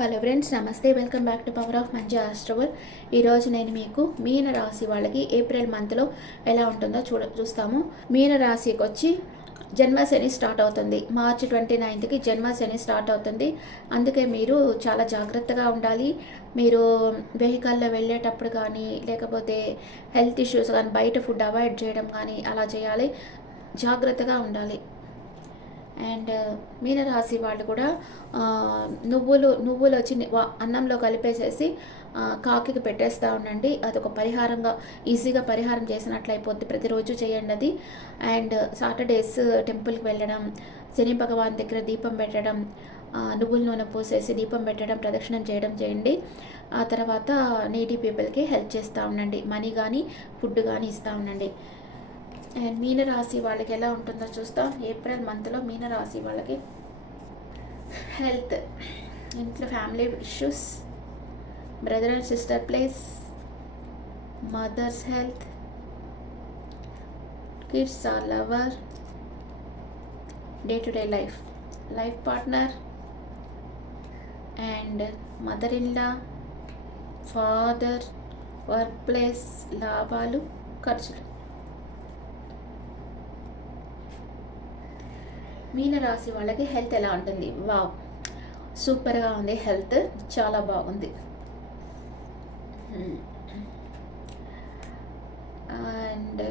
Hello friends, నమస్తే. Welcome back to power of మంచి ఆస్ట్రవల్. ఈరోజు నేను మీకు మీన రాశి వాళ్ళకి ఏప్రిల్ మంత్లో ఎలా ఉంటుందో చూస్తాము. మీన రాశికి వచ్చి జన్మశని స్టార్ట్ అవుతుంది. మార్చి 29కి జన్మశని స్టార్ట్ అవుతుంది. అందుకే మీరు చాలా జాగ్రత్తగా ఉండాలి. మీరు వెహికల్లో వెళ్ళేటప్పుడు కానీ, లేకపోతే హెల్త్ ఇష్యూస్ కానీ, బయట ఫుడ్ అవాయిడ్ చేయడం కానీ అలా చేయాలి. జాగ్రత్తగా ఉండాలి. అండ్ మీనరాశి వాళ్ళు కూడా నువ్వులు వచ్చి అన్నంలో కలిపేసేసి కాకికి పెట్టేస్తూ ఉండండి. అదొక పరిహారంగా ఈజీగా పరిహారం చేసినట్లు అయిపోద్ది. ప్రతిరోజు చేయండి అది. అండ్ సాటర్డేస్ టెంపుల్కి వెళ్ళడం, శని భగవాన్ దగ్గర దీపం పెట్టడం, నువ్వుల నూనె పోసేసి దీపం పెట్టడం, ప్రదక్షిణం చేయడం చేయండి. ఆ తర్వాత నీడీ పీపుల్కి హెల్ప్ చేస్తూ ఉండండి. మనీ కానీ ఫుడ్ కానీ ఇస్తూ ఉండండి. అండ్ మీనరాశి వాళ్ళకి ఎలా ఉంటుందో చూస్తాం. ఏప్రిల్ మంత్లో మీనరాశి వాళ్ళకి హెల్త్, ఇంట్లో family issues, brother and sister place, mother's health, kids or lover, day to day life partner and mother in law, father, work place, లాభాలు, ఖర్చులు. మీనరాశి వాళ్ళకి హెల్త్ ఎలా ఉంటుంది? వావ్, సూపర్గా ఉంది. హెల్త్ చాలా బాగుంది. అండ్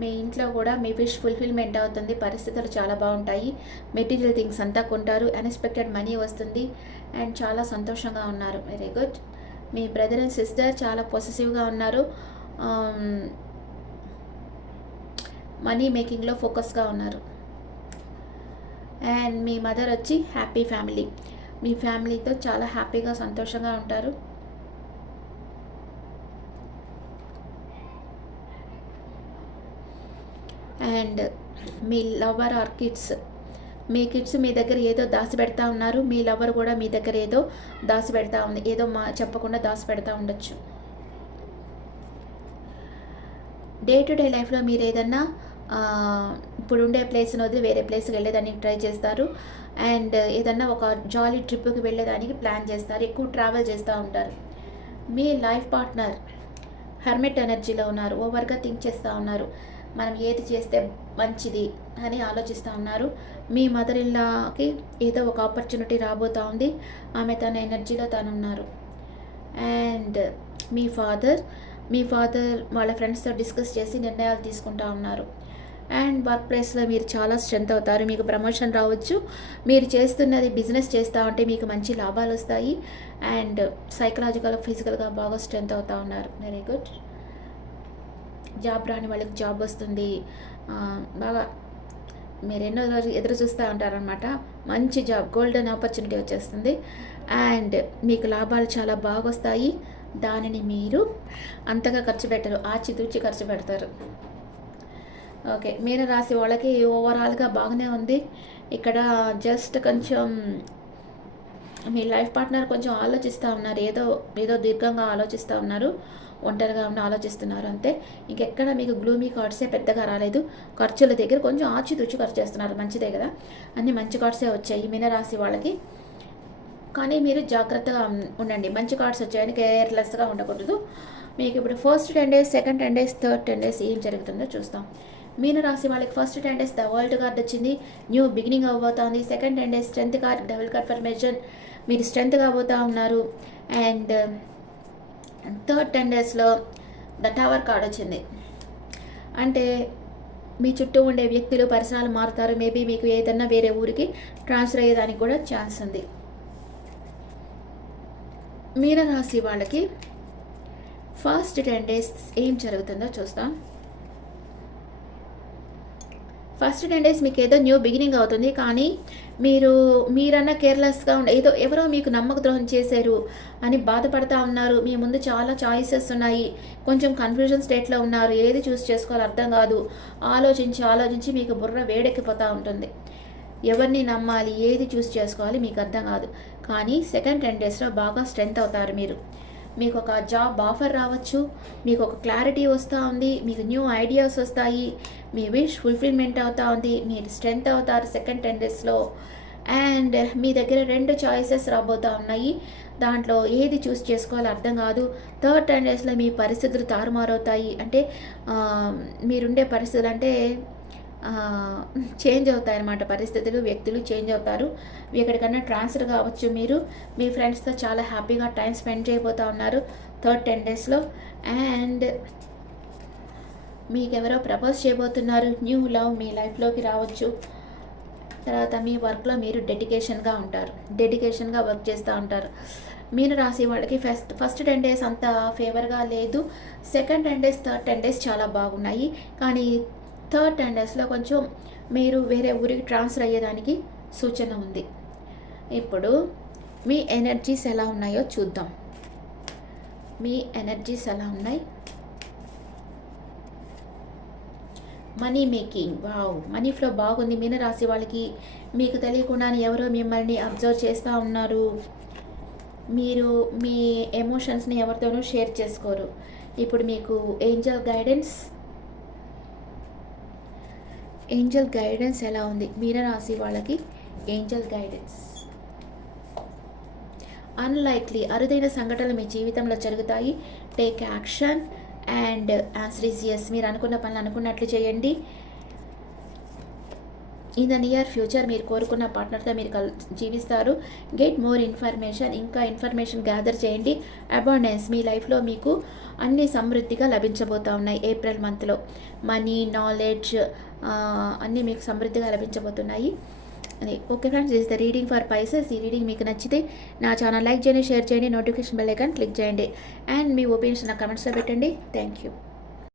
మీ ఇంట్లో కూడా మీ విష్ ఫుల్ఫిల్మెంట్ అవుతుంది. పరిస్థితులు చాలా బాగుంటాయి. మెటీరియల్ థింగ్స్ అంతా కొంటారు. అన్ఎక్స్పెక్టెడ్ మనీ వస్తుంది. అండ్ చాలా సంతోషంగా ఉన్నారు. Very good. మీ బ్రదర్ అండ్ సిస్టర్ చాలా పొసెసివ్గా ఉన్నారు. మనీ మేకింగ్లో ఫోకస్గా ఉన్నారు. అండ్ మీ మదర్ వచ్చి హ్యాపీ ఫ్యామిలీ. మీ ఫ్యామిలీతో చాలా హ్యాపీగా సంతోషంగా ఉంటారు. అండ్ మీ లవర్ ఆర్ కిడ్స్, మీ కిడ్స్ మీ దగ్గర ఏదో దాచి పెడతా ఉన్నారు. మీ లవర్ కూడా మీ దగ్గర ఏదో దాచి పెడతా ఉంది. ఏదో చెప్పకుండా దాచి పెడతా ఉండొచ్చు. డే టు డే లైఫ్లో మీరు ఏదన్నా ఇప్పుడు ఉండే ప్లేస్ని వదిలి వేరే ప్లేస్కి వెళ్ళేదానికి ట్రై చేస్తారు. అండ్ ఏదన్నా ఒక జాలీ ట్రిప్కి వెళ్ళేదానికి ప్లాన్ చేస్తారు. ఎక్కువ ట్రావెల్ చేస్తూ ఉంటారు. మీ లైఫ్ పార్ట్నర్ హెర్మిట్ ఎనర్జీలో ఉన్నారు. ఓవర్గా థింక్ చేస్తూ ఉన్నారు. మనం ఏది చేస్తే మంచిది అని ఆలోచిస్తూ ఉన్నారు. మీ మదర్ ఇన్లాకి ఏదో ఒక ఆపర్చునిటీ రాబోతూ ఉంది. ఆమె తన ఎనర్జీలో తను ఉన్నారు. అండ్ మీ ఫాదర్ వాళ్ళ ఫ్రెండ్స్తో డిస్కస్ చేసి నిర్ణయాలు తీసుకుంటూ ఉన్నారు. అండ్ వర్క్ ప్లేస్లో మీరు చాలా స్ట్రెంత్ అవుతారు. మీకు ప్రమోషన్ రావచ్చు. మీరు చేస్తున్నది బిజినెస్ చేస్తూ ఉంటే మీకు మంచి లాభాలు వస్తాయి. అండ్ సైకలాజికల్, ఫిజికల్గా బాగా స్ట్రెంత్ అవుతూ ఉన్నారు. Very good. జాబ్ రాని వాళ్ళకి జాబ్ వస్తుంది. బాగా మీరు ఎన్నో రోజు ఎదురు చూస్తూ ఉంటారనమాట. మంచి జాబ్, గోల్డెన్ ఆపర్చునిటీ వచ్చేస్తుంది. అండ్ మీకు లాభాలు చాలా బాగా వస్తాయి. దానిని మీరు అంతగా ఖర్చు పెట్టరు, ఆచితూచి ఖర్చు పెడతారు. ఓకే, మీన రాశి వాళ్ళకి ఓవరాల్గా బాగానే ఉంది. ఇక్కడ జస్ట్ కొంచెం మీ లైఫ్ పార్ట్నర్ కొంచెం ఆలోచిస్తూ ఉన్నారు. ఏదో దీర్ఘంగా ఆలోచిస్తూ ఉన్నారు. ఒంటరిగా ఆలోచిస్తున్నారు అంతే. ఇంకెక్కడ మీకు గ్లూమీ కార్డ్సే పెద్దగా రాలేదు. ఖర్చుల దగ్గర కొంచెం ఆచితూచి ఖర్చు చేస్తున్నారు. మంచిదే కదా, అన్ని మంచి కార్డ్సే వచ్చాయి మీనరాశి వాళ్ళకి. కానీ మీరు జాగ్రత్తగా ఉండండి. మంచి కార్డ్స్ వచ్చాయని కేర్లెస్గా ఉండకూడదు. మీకు ఇప్పుడు first 10 days, second 10 days, third 10 days ఏం జరుగుతుందో చూస్తాం. మీనరాశి వాళ్ళకి first 10 days the world card వచ్చింది. న్యూ బిగినింగ్ అవ్వబోతోంది. Second 10 days strength card, double confirmation. మీరు స్ట్రెంత్ కాబోతూ ఉన్నారు. అండ్ థర్డ్ 10 daysలో ద టవర్ కార్డ్ వచ్చింది. అంటే మీ చుట్టూ ఉండే వ్యక్తులు, పరిసరాలు మారుతారు. మేబీ మీకు ఏదన్నా వేరే ఊరికి ట్రాన్స్ఫర్ అయ్యేదానికి కూడా ఛాన్స్ ఉంది. మీనరాశి వాళ్ళకి ఫస్ట్ 10 days ఏం జరుగుతుందో చూస్తాం. ఫస్ట్ 10 days మీకు ఏదో న్యూ బిగినింగ్ అవుతుంది. కానీ మీరన్నా కేర్లెస్గా ఎవరో మీకు నమ్మక ద్రోహం చేశారు అని బాధపడతా ఉన్నారు. మీ ముందు చాలా చాయిసెస్ ఉన్నాయి. కొంచెం కన్ఫ్యూజన్ స్టేట్లో ఉన్నారు. ఏది చూస్ చేసుకోవాలో అర్థం కాదు. ఆలోచించి మీకు బుర్ర వేడెక్కిపోతూ ఉంటుంది. ఎవరిని నమ్మాలి, ఏది చూస్ చేసుకోవాలి మీకు అర్థం కాదు. కానీ సెకండ్ 10 daysలో బాగా స్ట్రెంత్ అవుతారు. మీకు ఒక జాబ్ ఆఫర్ రావచ్చు. మీకు ఒక క్లారిటీ వస్తూ ఉంది. మీకు న్యూ ఐడియాస్ వస్తాయి. మీ విష్ ఫుల్ఫిల్మెంట్ అవుతూ ఉంది. మీరు స్ట్రెంత్ అవుతారు సెకండ్ 10 daysలో. అండ్ మీ దగ్గర 2 చాయిసెస్ రాబోతా ఉన్నాయి. దాంట్లో ఏది చూస్ చేసుకోవాలో అర్థం కాదు. థర్డ్ 10 డేస్‌లో మీ పరిస్థితులు తారుమారవుతాయి. అంటే మీరుండే పరిస్థితులంటే ఆహ్, చేంజ్ అవుతాయన్నమాట. పరిస్థితులు, వ్యక్తులు చేంజ్ అవుతారు. ఎక్కడికన్నా ట్రాన్స్‌ఫర్ కావచ్చు మీరు. మీ ఫ్రెండ్స్‌తో చాలా హ్యాపీగా టైమ్ స్పెండ్ చేయబోతా ఉన్నారు థర్డ్ 10 డేస్‌లో. అండ్ మీకెవరో ప్రపోజ్ చేయబోతున్నారు. న్యూ లవ్ మీ లైఫ్‌లోకి రావచ్చు. తర్వాత మీ వర్క్‌లో మీరు డెడికేషన్‌గా ఉంటారు. డెడికేషన్‌గా వర్క్ చేస్తూ ఉంటారు. మీన రాశి వాళ్ళకి ఫస్ట్ 10 డేస్ అంత ఫేవర్‌గా లేదు. సెకండ్ 10 డేస్, థర్డ్ 10 డేస్ చాలా బాగున్నాయి. కానీ థర్డ్ 10 డేస్‌లో కొంచెం మీరు వేరే ఊరికి ట్రాన్స్‌ఫర్ అయ్యేదానికి సూచన ఉంది. ఇప్పుడు మీ ఎనర్జీస్ ఎలా ఉన్నాయో చూద్దాం. మీ ఎనర్జీస్ ఎలా ఉన్నాయి? Money making, wow! Money flow బాగుంది మీన రాశి వాళ్ళకి. మీకు తెలియకుండానే ఎవరో మిమ్మల్ని అబ్జర్వ్ చేస్తూ ఉన్నారు. మీరు మీ ఎమోషన్స్‌ని ఎవరితోనూ షేర్ చేసుకోరు. ఇప్పుడు మీకు ఏంజెల్ గైడెన్స్ ఎలా ఉంది? మీన రాశి వాళ్ళకి ఏంజెల్ గైడెన్స్. అన్‌లైక్లీ, అరుదైన సంఘటనలు మీ జీవితంలో జరుగుతాయి. Take action and answer is yes. మీరు అనుకున్న పనులు అనుకున్నట్లు చేయండి. ఇన్ ద నియర్ ఫ్యూచర్ మీరు కోరుకున్న పార్ట్నర్తో మీరు జీవిస్తారు. గెట్ మోర్ ఇన్ఫర్మేషన్, ఇంకా ఇన్ఫర్మేషన్ గ్యాదర్ చేయండి. అబాండెన్స్, మీ లైఫ్లో మీకు అన్ని సమృద్ధిగా లభించబోతూ ఉన్నాయి ఏప్రిల్ మంత్లో. మనీ, నాలెడ్జ్ అన్నీ మీకు సమృద్ధిగా లభించబోతున్నాయి. అది okay friends, this the reading for Pisces. ఈ రీడింగ్ మీకు నచ్చితే నా ఛానల్ లైక్ చేయండి, షేర్ చేయండి, నోటిఫికేషన్ బెల్ ఐకాన్ క్లిక్ చేయండి. అండ్ మీ ఒపీనియన్స్ నా కమెంట్స్లో పెట్టండి. Thank you.